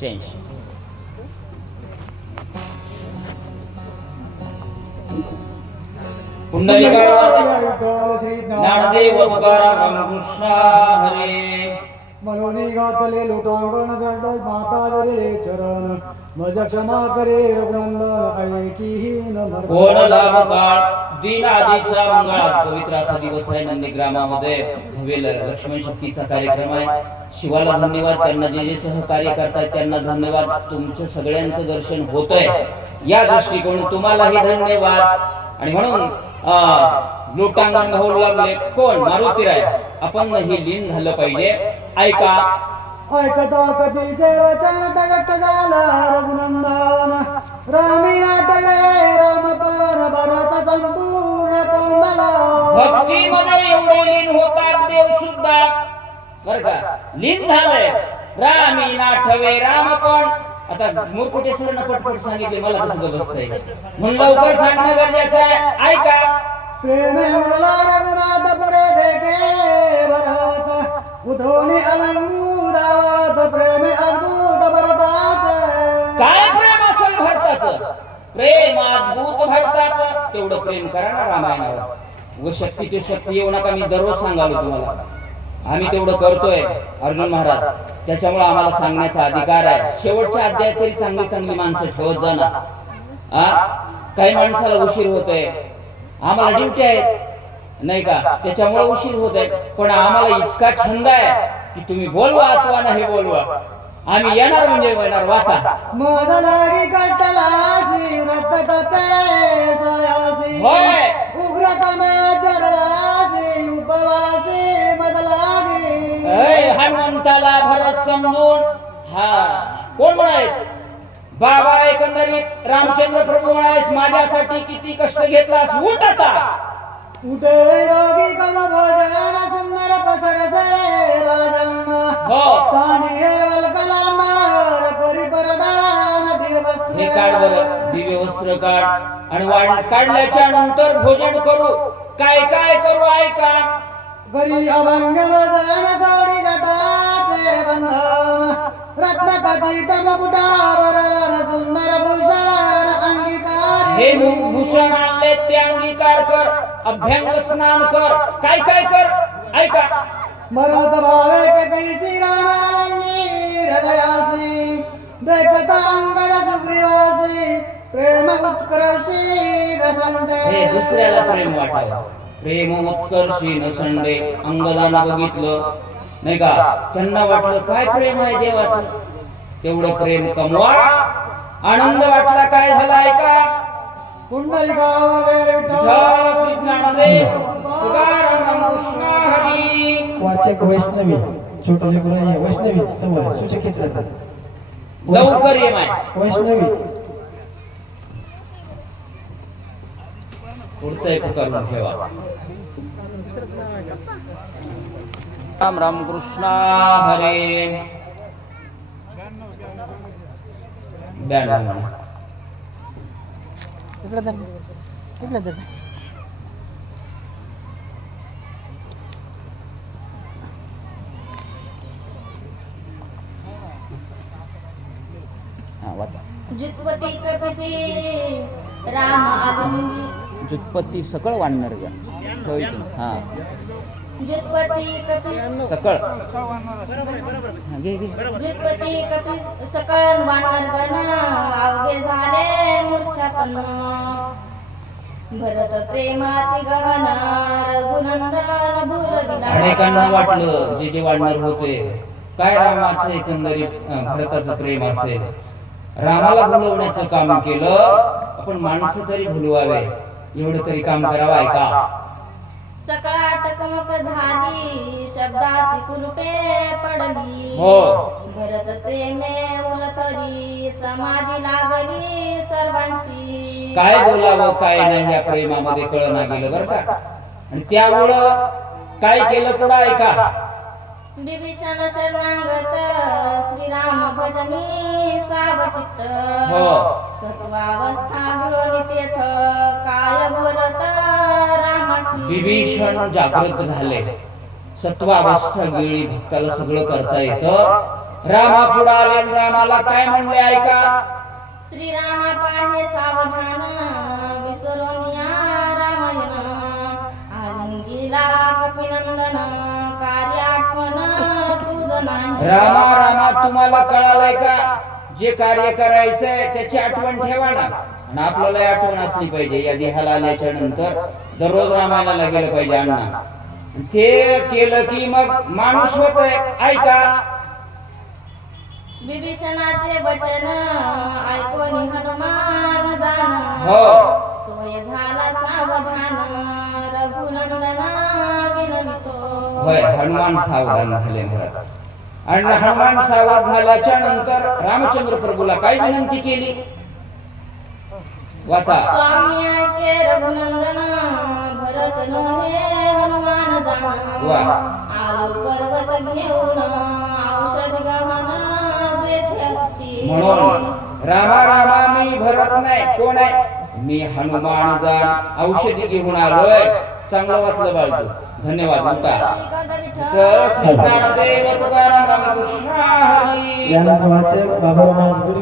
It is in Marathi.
चेंज ज्ञानदेव तुकाराम रामकृष्ण हरे मनोनी घातले लोटांगण दंड माता जरे चरण मज क्षमा करे रघुनंदन ऐकीहीन कोण लाभ काळ दिन आजीचा मंगळ पवित्र असा दिवस आहे नंदीग्रामामध्ये भव्य लक्ष्मण शक्तीचा कार्यक्रम आहे. शिवाला धन्यवाद, त्यांना जे जे सहकार्य करतात त्यांना धन्यवाद. तुमच्या सगळ्यांचं दर्शन होतंय या दृष्टिकोन तुम्हालाही धन्यवाद. आणि म्हणून लोटांगण घालू लागले कोण मारुतीराय. आपण ही लीन झालं पाहिजे. ऐका ऐकता कधीचे वचन तगट झाला रघुनंदन रामी नाटले रामपण भरत संपूर्ण कोंदला. भक्तीमध्ये एवढे लीन होतात देव सुद्धा बर का. लीन झालंय रामी नाठवे रामपण. आता मुरकुटे सरनं पटपट सांगितले मला कसं बसतंय म्हणून लवकर सांगणं गरजेचं आहे. ऐका प्रेमे उडला रघुनाथ पुढे देखे भरत उठोनी अलंगू दावत प्रेमे अद्भुत भरताचे. काय प्रेम असेल भरताचं, प्रेम अद्भुत भरताचं. तेवढं प्रेम करा ना रामायणावर. व शक्तीची शक्ती येऊ नका, मी दररोज सांगालो तुम्हाला. आम्ही तेवढं करतोय अर्जुन महाराज, त्याच्यामुळे आम्हाला सांगण्याचा अधिकार आहे. शेवटच्या अध्यायात तरी चांगली चांगली माणसं ठेवत जा ना. काही माणसाला उशीर होतोय, आम्हाला ड्युटी आहेत नाही का, त्याच्यामुळे उशीर होत आहे. पण आम्हाला इतका छंद आहे की तुम्ही बोलवा अथवा नाही बोलवा, आम्ही येणार म्हणजे येणार. वाचा मज लागी कटलासी रक्त तपे सयासी होय उग्रतमे जरलासी उपवासी मज लागी. हनुमंताला भरत समजून हा कोण म्हणाले बाबा. एकंदरीत रामचंद्र प्रभू म्हणाले माझ्यासाठी किती कष्ट घेतलास, उठ आता. उठे रोगी करू भोजन सुंदर पसडसे राजम्मा हो सानिये वल्कलांबर करी परदान दिव्य वस्त्र. हे काढ बरं, दिव्य वस्त्र काढ आणि काढल्याच्या नंतर भोजन करू. काय काय करू ऐका. घरी अभंग वजन सावडी जटाचे बंधन रत्न खचित मुकुटावर सुंदर भूषण अंगीकार. हे भूषण आणले ते अंगीकार कर, अभ्यंग स्नान कर. काय काय कर ऐका. मरत भावे के पीसी रामांगी हृदयासी देखता अंगद सुग्रीवासी प्रेम उत्कर्षी दसंते. हे दुसऱ्याला प्रेम वाटावं. प्रेम उत्कर्षी नसंडे. अंगदानं बघितलं नाही का, त्यांना वाटलं काय प्रेम आहे देवाचं. तेवढं प्रेम कमवा. आनंद वाटला काय झाला ऐका. पुंडलिकावर वेर विठ्ठल वाचक वैष्णवी छोटे लेकरं आहे वैष्णवी समोर सूचक हेच राहतात. लवकर ये माय. वैष्णवी पुढचं एक करून ठेवा. राम रामकृष्ण हरे. ब्याण्णव म्हणा. जुत्पती कपिसी राम आलिंगी. जुत्पत्ती सकळ वाढणार का हा जुत्पती कपी सकळ जुत्पती कपी सकळ वानर गण अवघे झाले मूर्छापन्न. भरत प्रेमाती गहन रघुनंदन भूलविला. अनेकांना वाटलं जे जे वाढणार होते काय रामाचं एकंदरीत भरताचं प्रेम असेल. रामाला भुलवण्याचं काम केलं. आपण माणसं तरी भुलवावे एवढं तरी काम करावं. ऐका. सकळा टकमक झाली शब्दासी कुलपे पडली. हो भरत प्रेमे उलथली समाधी लागली सर्वांची. काय बोलावं काय नाही या प्रेमामध्ये कळना गेलं बरं का. आणि त्यामुळं काय केलं पुढं ऐका. विभीषण शरणांगत श्रीराम भजनी सावचित्त. हो सत्वावस्था घडोनी तेथ काय बोलत रामासी. विभीषण जागृत झाले. सत्वावस्था गिळली. भक्ताला सगळं करता येतं रामा पुढे आले आणि रामाला काय म्हणले ऐका. श्रीरामा पाहे सावधान विसरून या रामायण आलिंगीला कपिनंदन कार्य आठवण तुझ नाही. रामा रामा तुम्हाला कळालंय का, जे कार्य करायचंय त्याची आठवण ठेवा ना. आणि आपल्याला आठवण असली पाहिजे या देहाला आल्याच्या नंतर दररोज रामायणाला गेलं पाहिजे अण्णा. ते केलं की मग माणूस होतोय. ऐका विभीषणाचे वचन ऐकून हनुमान जान हो सोय झाला सावधान रघुनंदना विनमितो. होय हनुमान सावधान झाले महाराज. आणि हनुमान सावध झाल्याच्या नंतर रामचंद्र प्रभूला काय विनंती केली वाचा. स्वामी ऐके रघुनंदन भरत नहे हनुमान जान वा. आलो पर्वत घेऊन औषध गहन जेथे असती. म्हणून रामा रामा मी भरत नाही, कोण आहे मी हनुमान जान औषधी घेऊन आलोय. चांगलं वाचलं बाळगू. धन्यवाद. उठा. तर श्री ज्ञानदेव तुकाराम रामकृष्ण हरी. यानंतर वाचक बाबा महाराज गुरु